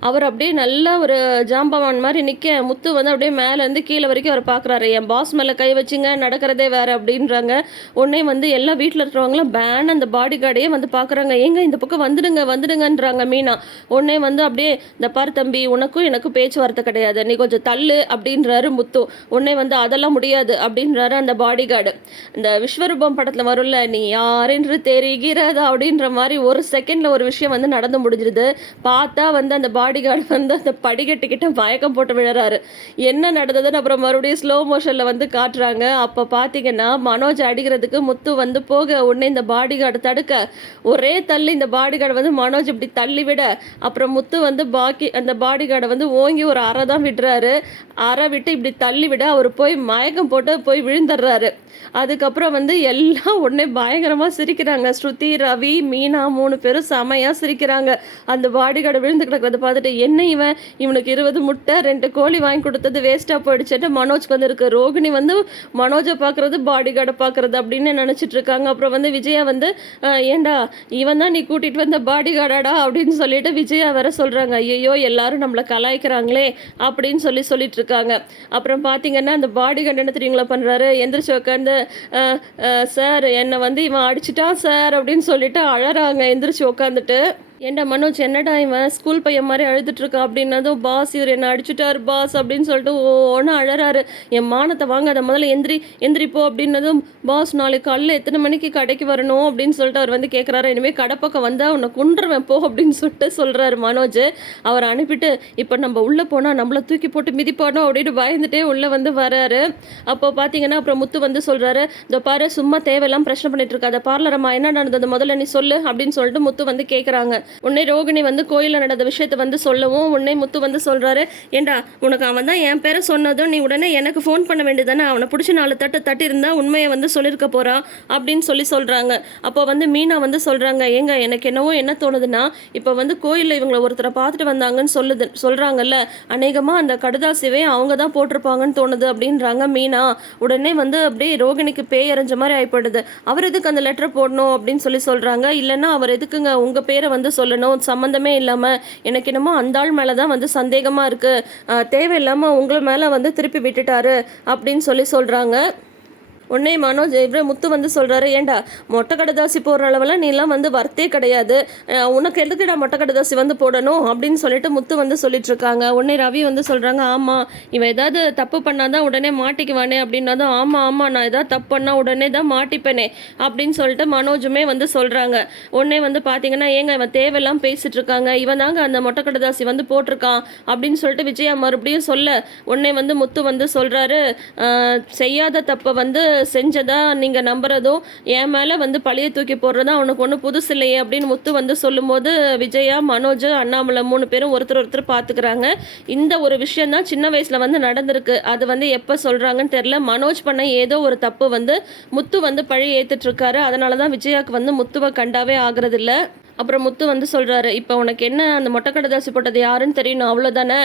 அவர் அப்படியே நல்ல ஒரு ஜாம்பவான் மாதிரி நிற்க முத்து வந்து அப்படியே மேலேருந்து கீழே வரைக்கும் அவர் பார்க்குறாரு. என் பாஸ் மேலே கை வச்சுங்க நடக்கிறதே வேறு அப்படின்றாங்க. உடனே வந்து எல்லா வீட்டில் இருக்கிறவங்களும் பேன் அந்த பாடி கார்டையே வந்து பார்க்குறாங்க. ஏங்க இந்த பக்கம் வந்துடுங்க வந்துடுங்கன்றாங்க மீனா. உடனே வந்து அப்படியே இந்த பார் தம்பி உனக்கும் எனக்கும் பேச்சுவார்த்தை கிடையாது. நீ கொஞ்சம் தள்ளு அப்படின்றாரு முத்து. உடனே வந்து அதெல்லாம் முடியாது அப்படின்றாரு அந்த பாடி கார்டு இந்த விஸ்வரூபம் படத்தில் வரும்ல நீ யாரென்று தெரிகிறதா? அப்படின்ற மாதிரி ஒரு செகண்டில் ஒரு விஷயம் வந்து நடந்து முடிஞ்சிருது. பார்த்தா வந்து அந்த பாடி கார்டு வந்து அந்த படிக்கட்டுக்கிட்ட மயக்கம் போட்டு விழுறாரு. என்ன நடந்ததுன்னு அப்புறம் மறுபடியும் ஸ்லோ மோஷனில் வந்து காட்டுறாங்க. அப்போ பார்த்தீங்கன்னா மனோஜ் அடிக்கிறதுக்கு முத்து வந்து போக உடனே இந்த பாடிகார்டு தடுக்க. ஒரே தள்ளி இந்த பாடிகார்டு வந்து மனோஜ் இப்படி தள்ளி விட அப்புறம் முத்து வந்து பாக்கி அந்த பாடி கார்டை வந்து ஓங்கி ஒரு அறை தான் விடுறாரு. அறை விட்டு இப்படி தள்ளி விட அவர் போய் மயக்கம் போட்டு போய் விழுந்துடுறாரு. அதுக்கப்புறம் வந்து எல்லாம் உடனே பயங்கரமாக சிரிக்கிறாங்க. ஸ்ருதி ரவி மீனா மூணு பேரும் செமையாக சிரிக்கிறாங்க. அந்த பாடிகார்டு விழுந்து கிடக்கிறத பார்த்துட்டு என்ன இவன்? இவனுக்கு இருபது முட்டை ரெண்டு கோழி வாங்கி கொடுத்தது வேஸ்ட்டாக போயிடுச்சுட்டு மனோஜ்க்கு வந்து இருக்கு ரோகிணி வந்து மனோஜை பார்க்குறது பாடிகார்டை பார்க்குறது அப்படின்னு நினச்சிட்டு இருக்காங்க. அப்புறம் வந்து விஜயா வந்து ஏண்டா ஏன்டா இவன் தான் நீ கூட்டிகிட்டு வந்த பாடி கார்டாடா அப்படின்னு சொல்லிட்டு விஜயா வேற சொல்கிறாங்க ஐயோ எல்லாரும் நம்மளை கலாய்க்கிறாங்களே அப்படின்னு சொல்லி சொல்லிட்டு இருக்காங்க. அப்புறம் பார்த்தீங்கன்னா அந்த பாடிகார்டு என்ன தெரியுங்களா பண்ணுறாரு எந்திரிச்சு உட்காந்து சார் என்னை வந்து இவன் அடிச்சிட்டான் சார் அப்படின்னு சொல்லிட்டு அழறாங்க. எந்திரிச்சு உட்காந்துட்டு ஏண்டா மனோஜ் என்னடா இவன்? ஸ்கூல் பையன் மாதிரி அழுதுட்டுருக்கான் அப்படின்னதும் பாஸ் இவர் என்ன அடிச்சுட்டார் பாஸ் அப்படின்னு சொல்லிட்டு ஒன்று அழறாரு. என் மானத்தை வாங்காத முதல்ல எந்திரி எந்திரிப்போ அப்படின்னதும் பாஸ் நாளைக்கு காலையில் எத்தனை மணிக்கு கடைக்கு வரணும்? அப்படின்னு சொல்லிட்டு அவர் வந்து கேட்குறாரு இனிமேல் கடைப்பக்கம் வந்தால் உன்னை குன்றுவேன் போ அப்படின்னு சொல்லிட்டு சொல்கிறாரு மனோஜ். அவர் அனுப்பிட்டு இப்போ நம்ம உள்ளே போனால் நம்மளை தூக்கி போட்டு மிதிப்பானோ? அப்படின்னு பயந்துட்டே உள்ளே வந்து வராரு அப்போ பார்த்தீங்கன்னா அப்புறம் முத்து வந்து சொல்கிறாரு இந்த பாரு சும்மா தேவையெல்லாம் பிரச்சனை பண்ணிட்டு இருக்காத. பார்லரம்மா என்ன நடந்தது? முதல்ல நீ சொல்லு அப்படின்னு சொல்லிட்டு முத்து வந்து கேட்குறாங்க உடனே ரோகிணி வந்து கோயிலில் நடந்த விஷயத்தை வந்து சொல்லவும் உடனே முத்து வந்து சொல்கிறாரு ஏண்டா உனக்கு அவன் தான் என் பேரை சொன்னதும் நீ உடனே எனக்கு ஃபோன் பண்ண வேண்டியதானே அவனை பிடிச்சி நாலு தட்டு தட்டிருந்தா உண்மையை வந்து சொல்லியிருக்க போகிறான் அப்படின்னு சொல்லி சொல்கிறாங்க அப்போ வந்து மீனா வந்து சொல்கிறாங்க ஏங்க எனக்கு என்னவோ என்ன தோணுதுன்னா இப்போ வந்து கோயிலில் இவங்களை ஒருத்தரை பார்த்துட்டு வந்தாங்கன்னு சொல்லுது சொல்கிறாங்கல்ல அநேகமாக அந்த கடுதாசிவே அவங்க தான் போட்டிருப்பாங்கன்னு தோணுது அப்படின்றாங்க மீனா. உடனே வந்து அப்படியே ரோகிணிக்கு பேய் எறிஞ்ச மாதிரி ஆகிப்படுது அவர் எதுக்கு அந்த லெட்டர் போடணும்? அப்படின்னு சொல்லி சொல்கிறாங்க இல்லைன்னா அவர் எதுக்குங்க உங்கள் பேரை வந்து சொல்லணும். சம்மந்தமே இல்லாமல் எனக்கு என்னமோ அந்த ஆள் மேலே தான் வந்து சந்தேகமாக இருக்குது தேவையில்லாமல் உங்களை மேலே வந்து திருப்பி விட்டுட்டாரு அப்படின்னு சொல்லி சொல்கிறாங்க உடனே மனோஜ் இவரே முத்து வந்து சொல்கிறாரு ஏண்டா மொட்டை கடைதாசி போடுற அளவெல்லாம் நீலாம் வந்து வர்த்தே கிடையாது. உனக்கு எதுக்குடா மொட்டை கடைதாசி வந்து போடணும்? அப்படின்னு சொல்லிட்டு முத்து வந்து சொல்லிட்டு இருக்காங்க. உடனே ரவி வந்து சொல்கிறாங்க ஆமாம் இவன் ஏதாவது தப்பு பண்ணாதான் உடனே மாட்டிக்குவானே. அப்படின்னதும் ஆமாம் ஆமாம் நான் ஏதாவது தப்பு பண்ணால் உடனே தான் மாட்டிப்பேனே. அப்படின்னு சொல்லிட்டு மனோஜுமே வந்து சொல்கிறாங்க உடனே வந்து பார்த்தீங்கன்னா ஏங்க இவன் தேவையெல்லாம் பேசிட்டு இருக்காங்க. இவன் தாங்க அந்த மொட்டை கடைதாசி வந்து போட்டிருக்கான். அப்படின்னு சொல்லிட்டு விஜயா மறுபடியும் சொல்ல உடனே வந்து முத்து வந்து சொல்கிறாரு செய்யாத தப்பை வந்து செஞ்சதாக நீங்கள் நம்புறதும் என் மேலே வந்து பழியை தூக்கி போடுறதும் அவனுக்கு ஒன்றும் புதுசு இல்லையே அப்படின்னு முத்து வந்து சொல்லும்போது விஜயா மனோஜ் அண்ணாமலை மூணு பேரும் ஒருத்தர் ஒருத்தர் பார்த்துக்கிறாங்க இந்த ஒரு விஷயந்தான் சின்ன வயசில் வந்து நடந்திருக்கு. அது வந்து எப்போ சொல்கிறாங்கன்னு தெரில மனோஜ் பண்ண ஏதோ ஒரு தப்பு வந்து முத்து வந்து பழி ஏற்றுட்ருக்காரு அதனால தான் விஜயாவுக்கு வந்து முத்துவை கண்டாவே ஆகுறதில்ல. அப்புறம் முத்து வந்து சொல்கிறாரு இப்போ உனக்கு என்ன அந்த மொட்டை கடதாசி போட்டது யாருன்னு தெரியணும் அவ்வளோதானே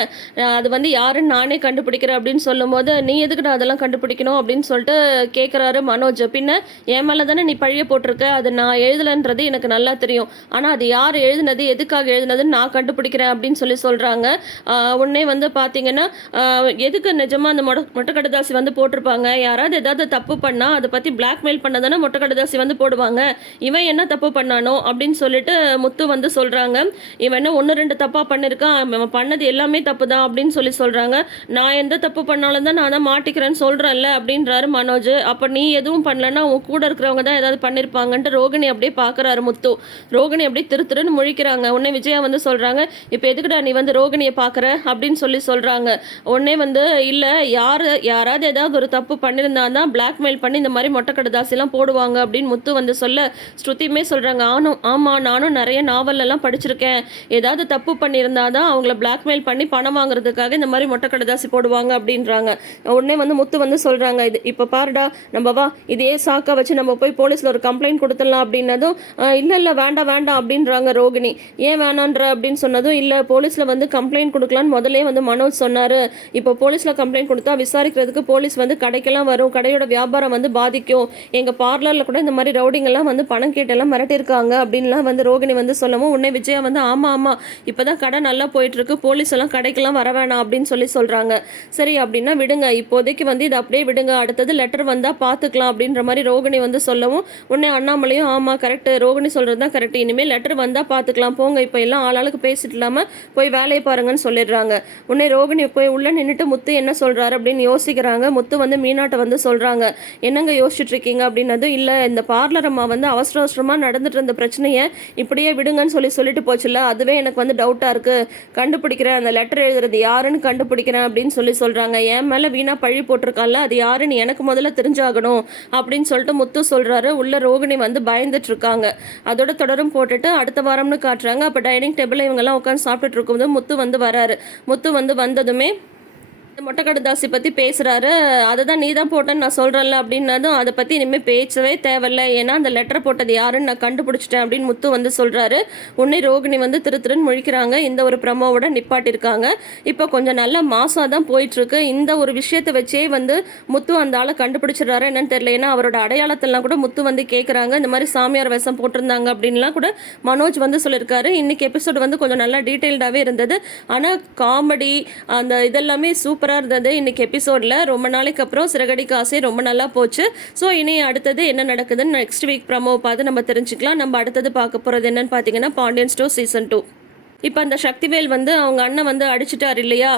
அது வந்து யாருன்னு நானே கண்டுபிடிக்கிறேன் அப்படின்னு சொல்லும்போது நீ எதுக்குடா அதெல்லாம் கண்டுபிடிக்கணும்? அப்படின்னு சொல்லிட்டு கேட்குறாரு மனோஜ். பின்ன என் மேலே தானே நீ பழிய போட்டிருக்க? அது நான் எழுதலைன்றது எனக்கு நல்லா தெரியும். ஆனால் அது யார் எழுதுனது எதுக்காக எழுதுனதுன்னு நான் கண்டுபிடிக்கிறேன் அப்படின்னு சொல்லி சொல்கிறாங்க உடனே வந்து பார்த்தீங்கன்னா எதுக்கு நிஜமாக அந்த மொட மொட்டை கடதாசி வந்து போட்டிருப்பாங்க? யாராவது ஏதாவது தப்பு பண்ணால் அதை பற்றி பிளாக்மெயில் பண்ணதானே தானே கடதாசி வந்து போடுவாங்க? இவன் என்ன தப்பு பண்ணானோ? அப்படின்னு சொல்லிட்டு முத்து வந்து சொல்கிறாங்க இவன் என்ன ஒன்று ரெண்டு தப்பாக பண்ணியிருக்கான் அவன் பண்ணது எல்லாமே தப்பு தான் அப்படின்னு சொல்லி சொல்கிறாங்க நான் எந்த தப்பு பண்ணாலும் தான் நான் தான் மாட்டிக்கிறேன்னு சொல்கிறேன்ல அப்படின்றாரு மனோஜ். அப்போ நீ எதுவும் பண்ணலன்னா உன் கூட இருக்கிறவங்க தான் ஏதாவது பண்ணியிருப்பாங்கன்ட்டு ரோகிணி அப்படியே பார்க்குறாரு முத்து. ரோகிணி அப்படியே திரு திருன்னு முழிக்கிறாங்க. உடனே விஜயா வந்து சொல்கிறாங்க இப்போ எதுக்குடா நீ வந்து ரோகிணியை பார்க்குற அப்படின்னு சொல்லி சொல்கிறாங்க உடனே வந்து இல்லை யார் யாராவது ஏதாவது ஒரு தப்பு பண்ணியிருந்தா தான் பிளாக்மெயில் பண்ணி இந்த மாதிரி மொட்டைக்கடை தாசிலாம் போடுவாங்க அப்படின்னு முத்து வந்து சொல்ல ஸ்ருதியுமே சொல்கிறாங்க ஆனும் ஆமாம் நானும் நிறைய நாவலெல்லாம் படிச்சிருக்கேன். ஏதாவது தப்பு பண்ணியிருந்தா தான் அவங்கள பிளாக்மெயில் பண்ணி பணம் வாங்குறதுக்காக இந்த மாதிரி மொட்டை கடுதாசி போடுவாங்க அப்படின்றாங்க. உடனே வந்து முத்து வந்து சொல்கிறாங்க இது இப்போ பாருடா நம்ம வா இதே சாக்கா வச்சு நம்ம போய் போலீஸில் ஒரு கம்ப்ளைண்ட் கொடுத்துடலாம் அப்படின்னதும் இல்லை இல்லை வேண்டாம் வேண்டாம் அப்படின்றாங்க ரோகிணி. ஏன் வேணான்ற? அப்படின்னு சொன்னதும் இல்லை போலீஸில் வந்து கம்ப்ளைண்ட் கொடுக்கலான்னு முதல்ல வந்து மனோஜ் சொன்னார். இப்போ போலீஸில் கம்ப்ளைண்ட் கொடுத்தா விசாரிக்கிறதுக்கு போலீஸ் வந்து கடைக்கெல்லாம் வரும். கடையோட வியாபாரம் வந்து பாதிக்கும். எங்கள் பார்லரில் கூட இந்த மாதிரி ரவுடிங்கெல்லாம் வந்து பணம் கேட்டெல்லாம் மிரட்டியிருக்காங்க அப்படின்லாம் வந்து ரோகிணி வந்து சொல்லவும் உடனே விஜயா வந்து ஆமாம் ஆமாம் இப்போ தான் கடை நல்லா போயிட்டுருக்கு போலீஸ் எல்லாம் கடைக்கெல்லாம் வர வேணாம் அப்படின்னு சொல்லி சொல்கிறாங்க சரி அப்படின்னா விடுங்க இப்போதைக்கு வந்து இதை அப்படியே விடுங்க அடுத்தது லெட்டர் வந்தால் பார்த்துக்கலாம் அப்படின்ற மாதிரி ரோகிணி வந்து சொல்லவும் உடனே அண்ணாமலையும் ஆமாம் கரெக்டு ரோகிணி சொல்கிறது தான் கரெக்ட் இனிமேல் லெட்டர் வந்தால் பார்த்துக்கலாம் போங்க இப்போ எல்லாம் ஆளாளுக்கு பேசிட்டு இல்லாமல் போய் வேலையை பாருங்கன்னு சொல்லிடுறாங்க. உடனே ரோகிணி போய் உள்ளே நின்றுட்டு முத்து என்ன சொல்கிறாரு அப்படின்னு யோசிக்கிறாங்க. முத்து வந்து மீனாட்டை வந்து சொல்கிறாங்க என்னங்க யோசிச்சுட்டு இருக்கீங்க? அப்படின்னது இல்லை இந்த பார்லர் அம்மா வந்து அவசர அவசரமாக நடந்துட்டு இருந்த பிரச்சனையை இப்படியே விடுங்கன்னு சொல்லி சொல்லிட்டு போச்சுல்ல? அதுவே எனக்கு வந்து டவுட்டாக இருக்குது கண்டுபிடிக்கிறேன். அந்த லெட்டர் எழுதுறது யாருன்னு கண்டுபிடிக்கிறேன் அப்படின்னு சொல்லி சொல்கிறாங்க என் மேலே வீணாக பழி போட்டிருக்கால அது யாருன்னு எனக்கு முதல்ல தெரிஞ்சாகணும் அப்படின்னு சொல்லிட்டு முத்து சொல்கிறாரு உள்ள ரோகிணி வந்து பயந்துட்டு இருக்காங்க அதோட தொடரும் போட்டுட்டு அடுத்த வாரம்னு காட்டுறாங்க. அப்போ டைனிங் டேபிளில் இவங்கெல்லாம் உட்காந்து சாப்பிட்டுட்டு இருக்கும்போது முத்து வந்து வராரு. முத்து வந்து வந்ததுமே இந்த மொட்டைக்கடதாசி பற்றி பேசுகிறாரு அதை தான் நீ தான் போட்டேன்னு நான் சொல்கிறேன்ல அப்படின்னதும் அதை பற்றி இனிமேல் பேசவே தேவையில்லை. ஏன்னா அந்த லெட்டர் போட்டது யாருன்னு நான் கண்டுபிடிச்சிட்டேன் அப்படின்னு முத்து வந்து சொல்கிறாரு உன்னை ரோகிணி வந்து திரு திருன்னு முழிக்கிறாங்க. இந்த ஒரு ப்ரமோவோட நிப்பாட்டியிருக்காங்க இப்போ கொஞ்சம் நல்ல மாசாக தான் போயிட்டுருக்கு. இந்த ஒரு விஷயத்தை வச்சே வந்து முத்து அந்த ஆளை கண்டுபிடிச்சிடுறாரு என்னன்னு தெரியல. ஏன்னா அவரோட அடையாளத்தெல்லாம் கூட முத்து வந்து கேட்குறாங்க இந்த மாதிரி சாமியார் வேஷம் போட்டிருந்தாங்க அப்படின்லாம் கூட மனோஜ் வந்து சொல்லியிருக்காரு. இன்னைக்கு எபிசோடு வந்து கொஞ்சம் நல்லா டீட்டெயில்டாகவே இருந்தது. ஆனால் காமெடி அந்த இதெல்லாமே சூப்பராக இருந்தது இன்னைக்கு எபிசோடில் ரொம்ப நாளைக்கு அப்புறம் சிறகடிக்கு ஆசை ரொம்ப நல்லா போச்சு. ஸோ இனி அடுத்தது என்ன நடக்குதுன்னு நெக்ஸ்ட் வீக் ப்ரமோ பார்த்து நம்ம தெரிஞ்சுக்கலாம். நம்ம அடுத்தது பார்க்க போகிறது என்னன்னு பார்த்தீங்கன்னா பாண்டியன் ஸ்டோர் சீசன் டூ இப்போ அந்த சக்திவேல் வந்து அவங்க அண்ணன் வந்து அடிச்சிட்டார் இல்லையா?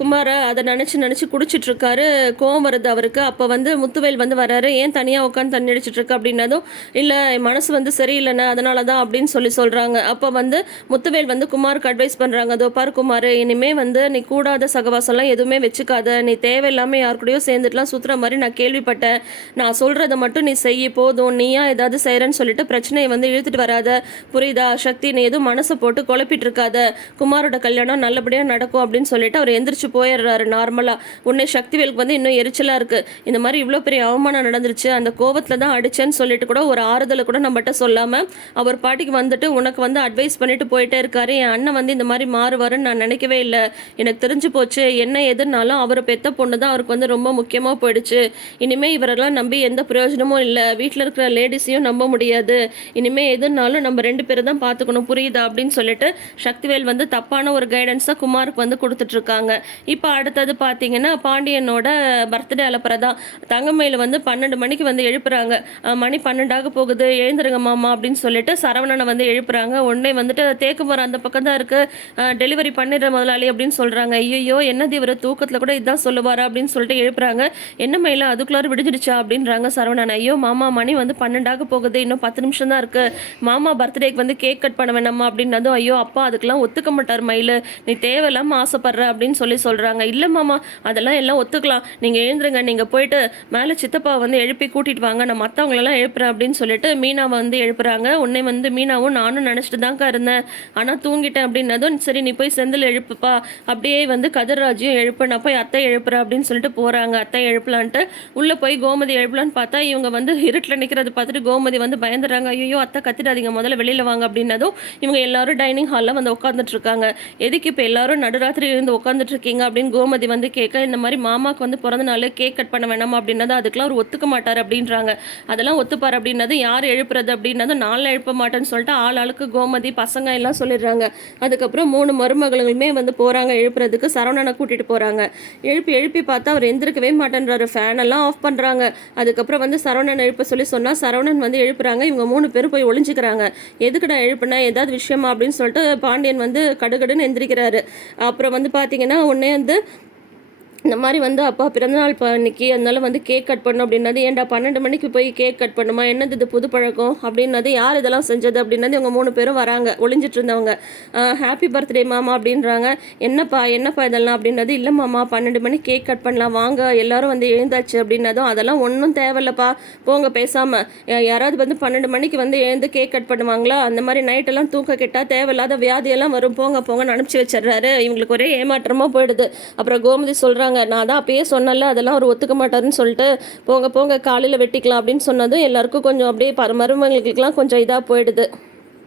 குமாரை அதை நினச்சி நினச்சி குடிச்சிட்ருக்காரு கோவம் வருது அவருக்கு. அப்போ வந்து முத்துவேல் வந்து வராரு. ஏன் தனியாக உட்காந்து தண்ணி அடிச்சிட்டு அப்படின்னதும் இல்லை என் மனசு வந்து சரியில்லைண்ணே அதனால தான் அப்படின்னு சொல்லி சொல்கிறாங்க அப்போ வந்து முத்துவேல் வந்து குமாருக்கு அட்வைஸ் பண்ணுறாங்க அதோ பார் குமார் இனிமேல் வந்து நீ கூடாத சகவாசம்லாம் எதுவுமே வச்சுக்காத. நீ தேவையில்லாமல் யார் கூடயோ சேர்ந்துட்டுலாம் சுற்றுற மாதிரி நான் கேள்விப்பட்டேன். நான் சொல்கிறத மட்டும் நீ செய்ய போதும். நீயா ஏதாவது செய்கிறேன்னு சொல்லிட்டு பிரச்சனையை வந்து இழுத்துட்டு வராத. புரியுதா? சக்தி நீ எதுவும் மனசை போட்டு குழப்பிட்டு இருக்காத குமாரோட கல்யாணம் நல்லபடியாக நடக்கும் அப்படின்னு சொல்லிட்டு அவர் எந்திரிச்சு போயிடுறாரு நார்மலாக உன்னை சக்திவேலுக்கு வந்து இன்னும் எரிச்சலாக இருக்குது இந்த மாதிரி இவ்வளோ பெரிய அவமானம் நடந்துருச்சு அந்த கோவத்தில் தான் அடிச்சேன்னு சொல்லிட்டு கூட ஒரு ஆறுதலை கூட நம்மகிட்ட சொல்லாமல் அவர் பாட்டிக்கு வந்துட்டு உனக்கு வந்து அட்வைஸ் பண்ணிட்டு போயிட்டே இருக்காரு. என் அண்ணன் வந்து இந்த மாதிரி மாறுவாருன்னு நான் நினைக்கவே இல்லை. எனக்கு தெரிஞ்சு போச்சு என்ன எதுனாலும் அவரை பெத்த பொண்ணு தான் அவருக்கு வந்து ரொம்ப முக்கியமாக போயிடுச்சு. இனிமேல் இவரெல்லாம் நம்பி எந்த பிரயோஜனமும் இல்லை. வீட்டில் இருக்கிற லேடிஸையும் நம்ப முடியாது. இனிமேல் எதுனாலும் நம்ம ரெண்டு பேரும் தான் பார்த்துக்கணும் புரியுதா அப்படின்னு சொல்லிட்டு சக்திவேல் வந்து தப்பான ஒரு கைடன்ஸை குமாருக்கு வந்து கொடுத்துட்ருக்காங்க. இப்போ அடுத்தது பார்த்தீங்கன்னா பாண்டியனோட பர்த்டே அலப்பறதான் தங்கமயில வந்து பன்னெண்டு மணிக்கு வந்து எழுப்புறாங்க. மணி பன்னெண்டாக போகுது எழுந்துருங்க மாமா அப்படின்னு சொல்லிட்டு சரவணனை வந்து எழுப்புறாங்க. உடனே வந்துட்டு தேக்கு மரம் அந்த பக்கம் தான் இருக்குது டெலிவரி பண்ணிடுற முதலாளி அப்படின்னு சொல்கிறாங்க ஐயோ என்னது இவர்? தூக்கத்தில் கூட இதான் சொல்லுவாரா? அப்படின்னு சொல்லிட்டு எழுப்புறாங்க. என்ன மயில அதுக்குள்ளார விடிஞ்சிடுச்சா? அப்படின்றாங்க சரவணன். ஐயோ மாமா மணி வந்து பன்னெண்டாக போகுது. இன்னும் பத்து நிமிஷம் தான் இருக்குது மாமா பர்த்டேக்கு வந்து கேக் கட் பண்ண வேணாமா? அப்படின்னதும் ஐயோ அப்பா அதுக்கெல்லாம் ஒத்துக்க மாட்டார் மயில். நீ தேவையில்லாமல் ஆசைப்படுற அப்படின்னு சொல்லி சொல்கிறாங்க இல்லை மாமா அதெல்லாம் எல்லாம் ஒத்துக்கலாம். நீங்கள் எழுந்துருங்க நீங்கள் போயிட்டு மேலே சித்தப்பா வந்து எழுப்பி கூட்டிகிட்டு வாங்க. நான் மற்றவங்களெல்லாம் எழுப்புறேன் அப்படின்னு சொல்லிட்டு மீனாவை வந்து எழுப்புறாங்க. உன்னை வந்து மீனாவும் நானும் நினச்சிட்டு தான்க்கா இருந்தேன். ஆனால் தூங்கிட்டேன் அப்படின்னதும் சரி நீ போய் செந்தில் எழுப்புப்பா. அப்படியே வந்து கதிர்ராஜையும் எழுப்பு நான் போய் அத்தை எழுப்புறேன் அப்படின்னு சொல்லிட்டு போகிறாங்க அத்தை எழுப்பலான்ட்டு உள்ளே போய் கோமதி எழுப்பலான்னு பார்த்தா இவங்க வந்து இருட்டில் நிற்கிறது பார்த்துட்டு கோமதி வந்து பயந்துடுறாங்க. ஐயோ அத்தை கத்திடாதீங்க முதல்ல வெளியில் வாங்க அப்படின்னதும் இவங்க எல்லாரும் டைனிங் ஹாலில் வந்து உட்காந்துட்டு இருக்காங்க எதுக்கு இப்போ எல்லாரும் நடுராத்திரி இருந்து உட்காந்துட்டு இருக்கீங்க அப்படின்னு கோமதி வந்து கேட்க இந்த மாதிரி மாமாவுக்கு வந்து பிறந்த நாள் கேக் கட் பண்ண வேணாமா அப்படின்னது அதுக்கெல்லாம் அவர் ஒத்துக்க மாட்டார் அப்படின்றாங்க. அதெல்லாம் ஒத்துப்பார் அப்படின்னது யார் எழுப்புறது அப்படின்னது நாலு எழுப்ப மாட்டேன்னு சொல்லிட்டு ஆள் ஆளுக்கு கோமதி பசங்க எல்லாம் சொல்லிடுறாங்க. அதுக்கப்புறம் மூணு மருமகளுமே வந்து போகிறாங்க எழுப்புறதுக்கு. சரவணனை கூட்டிகிட்டு போகிறாங்க எழுப்பி எழுப்பி பார்த்தா அவர் எந்திருக்கவே மாட்டேன்றாரு. ஃபேன் எல்லாம் ஆஃப் பண்ணுறாங்க அதுக்கப்புறம் வந்து சரவணன் எழுப்ப சொல்லி சொன்னால் சரவணன் வந்து எழுப்புறாங்க. இவங்க மூணு பேரும் போய் ஒளிஞ்சிக்கிறாங்க. எதுக்குடா எழுப்புனா? ஏதாவது விஷயமா அப்படின்னு சொல்லிட்டு பாண்டியன் வந்து கடுகடுன்னு எந்திரிக்கிறாரு. அப்புறம் வந்து பார்த்தீங்கன்னா உடனே வந்து இந்த மாதிரி வந்து அப்பா பிறந்தநாள் ப இன்னைக்கு அதனால வந்து கேக் கட் பண்ணும் அப்படின்னது ஏன்டா பன்னெண்டு மணிக்கு போய் கேக் கட் பண்ணுமா? என்னது இது புது பழக்கம்? அப்படின்னது யார் இதெல்லாம் செஞ்சது? அப்படின்னது இவங்க மூணு பேரும் வராங்க ஒளிஞ்சிட்டு இருந்தவங்க. ஹாப்பி பர்த்டே மாமா அப்படின்றாங்க. என்னப்பா என்னப்பா இதெல்லாம்? அப்படின்னது இல்லை மாமா பன்னெண்டு மணிக்கு கேக் கட் பண்ணலாம் வாங்க எல்லாரும் வந்து எழுந்தாச்சு. அப்படின்னதும் அதெல்லாம் ஒன்றும் தேவையில்லப்பா போங்க பேசாமல் யாராவது வந்து பன்னெண்டு மணிக்கு வந்து எழுந்து கேக் கட் பண்ணுவாங்களா? அந்த மாதிரி நைட்டெல்லாம் தூக்க கெட்டால் தேவையில்லாத வியாதியெல்லாம் வரும் போங்க போங்கன்னு அனுப்பிச்சி வச்சிடுறாரு. இவங்களுக்கு ஒரே ஏமாற்றமாக போயிடுது. அப்புறம் கோமதி சொல்கிறாங்க நான் தான் அப்பயே சொன்னல அதெல்லாம் அவர் ஒத்துக்க மாட்டாருன்னு சொல்லிட்டு போங்க போங்க காலையில் வெட்டிக்கலாம் அப்படின்னு சொன்னதும் எல்லாருக்கும் கொஞ்சம் அப்படியே பர மருமகளுக்கெல்லாம் கொஞ்சம் இதாக போயிடுது.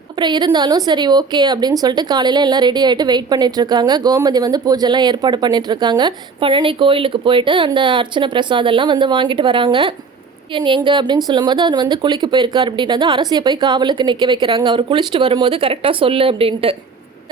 அப்புறம் இருந்தாலும் சரி ஓகே அப்படின்னு சொல்லிட்டு காலையில் எல்லாம் ரெடி ஆகிட்டு வெயிட் பண்ணிகிட்ருக்காங்க கோமதி வந்து பூஜைலாம் ஏற்பாடு பண்ணிகிட்ருக்காங்க பழனி கோயிலுக்கு போயிட்டு அந்த அர்ச்சனை பிரசாதெல்லாம் வந்து வாங்கிட்டு வராங்க. என் எங்கே அப்படின்னு சொல்லும்போது அவர் வந்து குளிக்க போயிருக்கார் அப்படின்னது அரசியை போய் காவலுக்கு நிற்க வைக்கிறாங்க. அவர் குளிச்சுட்டு வரும்போது கரெக்டாக சொல்லு அப்படின்ட்டு.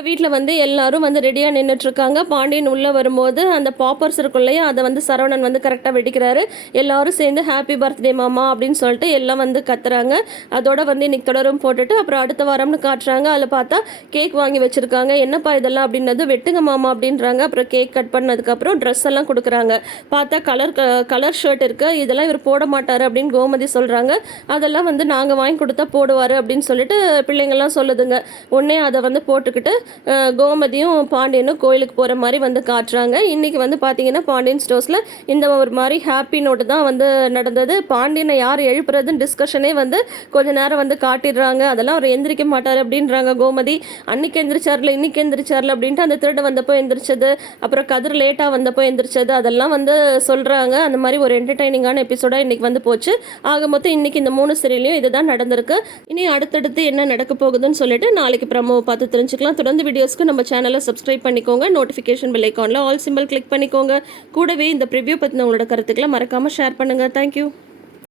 வீட்டில் வந்து எல்லாரும் வந்து ரெடியாக நின்றுட்டுருக்காங்க பாண்டியன் உள்ளே வரும்போது அந்த பாப்பர்ஸ் இருக்கும் இல்லையா அதை வந்து சரவணன் வந்து கரெக்டாக வெடிக்கிறாரு. எல்லாரும் சேர்ந்து ஹாப்பி பர்த்டே மாமா அப்படின்னு சொல்லிட்டு எல்லாம் வந்து கத்துறாங்க. அதோட வந்து இன்னைக்கு தொடரும் போட்டுட்டு அப்புறம் அடுத்த வாரம்னு காட்டுறாங்க. அதில் பார்த்தா கேக் வாங்கி வச்சுருக்காங்க. என்னப்பா இதெல்லாம் அப்படின்னது வெட்டுங்க மாமா அப்படின்றாங்க. அப்புறம் கேக் கட் பண்ணதுக்கப்புறம் ட்ரெஸ் எல்லாம் கொடுக்குறாங்க. பார்த்தா கலர் கலர் ஷர்ட் இருக்குது இதெல்லாம் இவர் போட மாட்டார் அப்படின்னு கோமதி சொல்கிறாங்க அதெல்லாம் வந்து நாங்கள் வாங்கி கொடுத்தா போடுவார் அப்படின்னு சொல்லிட்டு பிள்ளைங்கள்லாம் சொல்லுதுங்க. உடனே அதை வந்து போட்டுக்கிட்டு கோமதியும் பாண்டியனும் கோயிலுக்கு போகிற மாதிரி வந்து காட்டுறாங்க. இன்றைக்கி வந்து பார்த்தீங்கன்னா பாண்டியன் ஸ்டோர்ஸில் இந்த ஒரு மாதிரி ஹாப்பி நோட்டு தான் வந்து நடந்தது. பாண்டியனை யார் எழுப்புறதுன்னு டிஸ்கஷனே வந்து கொஞ்ச நேரம் வந்து காட்டிடுறாங்க. அதெல்லாம் அவர் எந்திரிக்க மாட்டார் அப்படின்றாங்க கோமதி. அன்னைக்கு எந்திரிச்சார்ல இன்னைக்கு எந்திரிச்சார்ல அப்படின்ட்டு அந்த திருடு வந்தப்போ எந்திரிச்சது. அப்புறம் கதிர் லேட்டாக வந்தப்போ எந்திரிச்சது. அதெல்லாம் வந்து சொல்கிறாங்க அந்த மாதிரி ஒரு என்டர்டைனிங்கான எபிசோடாக இன்றைக்கி வந்து போச்சு. ஆக மொத்தம் இன்னைக்கு இந்த மூணு சீரியலையும் இதுதான் நடந்திருக்கு. இனி அடுத்தடுத்து என்ன நடக்க போகுதுன்னு சொல்லிட்டு நாளைக்கு பிரமோ பார்த்து தெரிஞ்சுக்கலாம். தொடர்ந்து வீடியோஸ்க்கு நம்ம சேனலை சப்ஸ்கிரைப் பண்ணிக்கோங்க. நோட்டிஃபிகேஷன் பெல் ஐக்கானில் ஆல் சிம்பிள் கிளிக் பண்ணிக்கோங்க. கூடவே இந்த ப்ரிவ்யூ பற்றின உங்களோட கருத்துக்களை மறக்காமல் ஷேர் பண்ணுங்கள் தேங்க்யூ